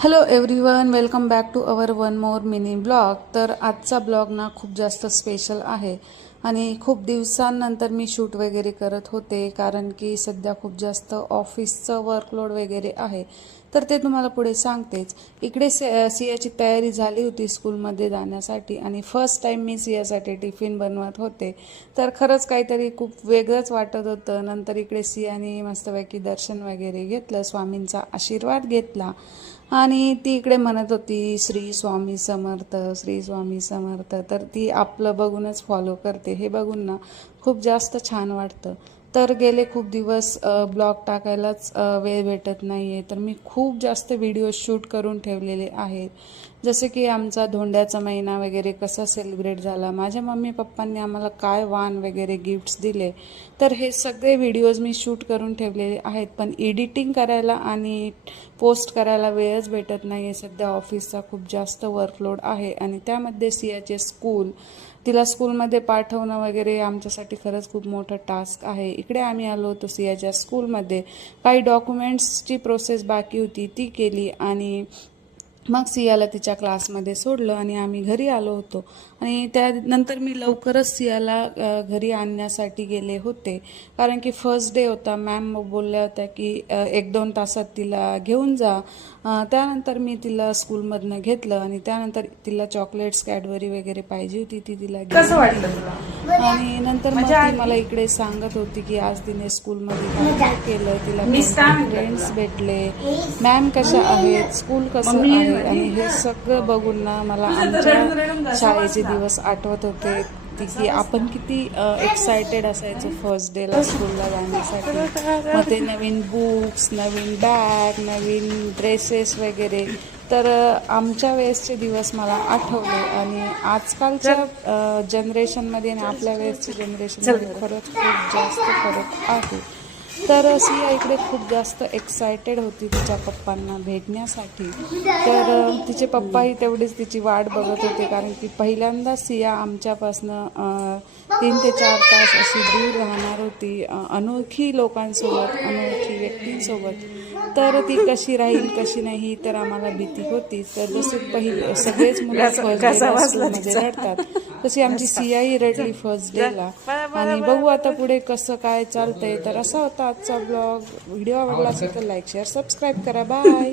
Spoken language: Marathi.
Hello everyone, welcome back to our one more mini blog. तर आजचा ब्लॉग ना खूप जास्त स्पेशल आहे आणि खूप दिवसांनंतर मी शूट वगैरे करत होते, कारण की सध्या खूप जास्त ऑफिसचं वर्कलोड वगैरे आहे. तर ते तुम्हाला पुढे सांगतेच. इकडे सियाची तयारी झाली होती स्कूलमध्ये जाण्यासाठी आणि फर्स्ट टाईम मी सियासाठी टिफिन बनवत होते. तर खरंच काहीतरी खूप वेगळंच वाटत होतं. नंतर इकडे सियाने मस्तपैकी दर्शन वगैरे घेतलं, स्वामींचा आशीर्वाद घेतला आणि ती इकडे म्हणत होती श्री स्वामी समर्थ, श्री स्वामी समर्थ. तर ती आपलं बघूनच फॉलो करते. हे बघून ना खूप जास्त छान वाटतं. तर गेले खूप दिवस ब्लॉग टाकायलाच वेळ भेटत नाही आहे. तर मी खूप जास्त व्हिडिओ शूट करून ठेवलेले आहेत, जसे की आमचा धोंड्याचा महिना वगैरे कसा सेलिब्रेट झाला, माझ्या मम्मी पप्पांनी आम्हाला काय वाण वगैरे गिफ्ट्स दिले. तर हे सगळे व्हिडिओज मी शूट करून ठेवलेले आहेत, पण एडिटिंग करायला आणि पोस्ट करायला वेळच भेटत नाही आहे. सध्या ऑफिसचा खूप जास्त वर्कलोड आहे आणि त्यामध्ये सियाचे स्कूल, तिला स्कूलमध्ये पाठवणं वगैरे आमच्यासाठी खरंच खूप मोठं टास्क आहे. इकडे आम्ही आलो होतो सियाच्या स्कूलमध्ये. काही डॉक्युमेंट्सची प्रोसेस बाकी होती ती केली आणि मग सियाला तिच्या क्लासमध्ये सोडलं आणि आम्ही घरी आलो होतो. आणि त्यानंतर मी लवकरच सियाला घरी आणण्यासाठी गेले होते, कारण की फर्स्ट डे होता. मॅम बोलल्या होत्या की 1-2 तासात तिला घेऊन जा. त्यानंतर मी तिला स्कूलमधनं घेतलं आणि त्यानंतर तिला चॉकलेट्स, कॅडबरी वगैरे पाहिजे होती, ती तिला कसं घेऊन वाटलं दिली. तुला? आणि नंतर मग ती मला इकडे सांगत होती की आज तिने स्कूलमध्ये काय काय केलं, तिला फ्रेंड्स भेटले, मॅम कशा आहेत, स्कूल कसं आहे. आणि हे सगळं बघून ना मला आमच्या शाळेचे दिवस आठवत होते की आपण किती एक्सायटेड असायचो फर्स्ट डेला स्कूलला जाण्यासाठी. मग ते नवीन बुक्स, नवीन बॅग, नवीन ड्रेसेस वगैरे. तर आमच्या वेळेसचे दिवस मला आठवले आणि आजकालच्या जनरेशनमध्ये आणि आपल्या वेळेसच्या जनरेशनमध्ये खरंच खूप जास्त फरक आहे. तर सिया इकडे खूप जास्त एक्सायटेड होती तिच्या पप्पांना भेटण्यासाठी. तर तिचे पप्पाही तेवढेच तिची वाट बघत होते, कारण की पहिल्यांदा सिया आमच्यापासनं 3 ते 4 तास अशी दूर राहणार होती, अनोळखी लोकांसोबत, अनोळखी व्यक्तींसोबत. तर ती कशी राहील कशी नाही, तर आम्हाला भीती होती. तर जसे सगळेच मुलं फर्स्ट डेला स्कूलमध्ये रडतात, तशी आमची सियाही रडली फर्स्ट डेला. आणि बघू आता पुढे कसं काय चालतंय. तर असा होता आजचा ब्लॉग. व्हिडिओ आवडला असेल तर लाईक, शेअर, सबस्क्राईब करा. बाय.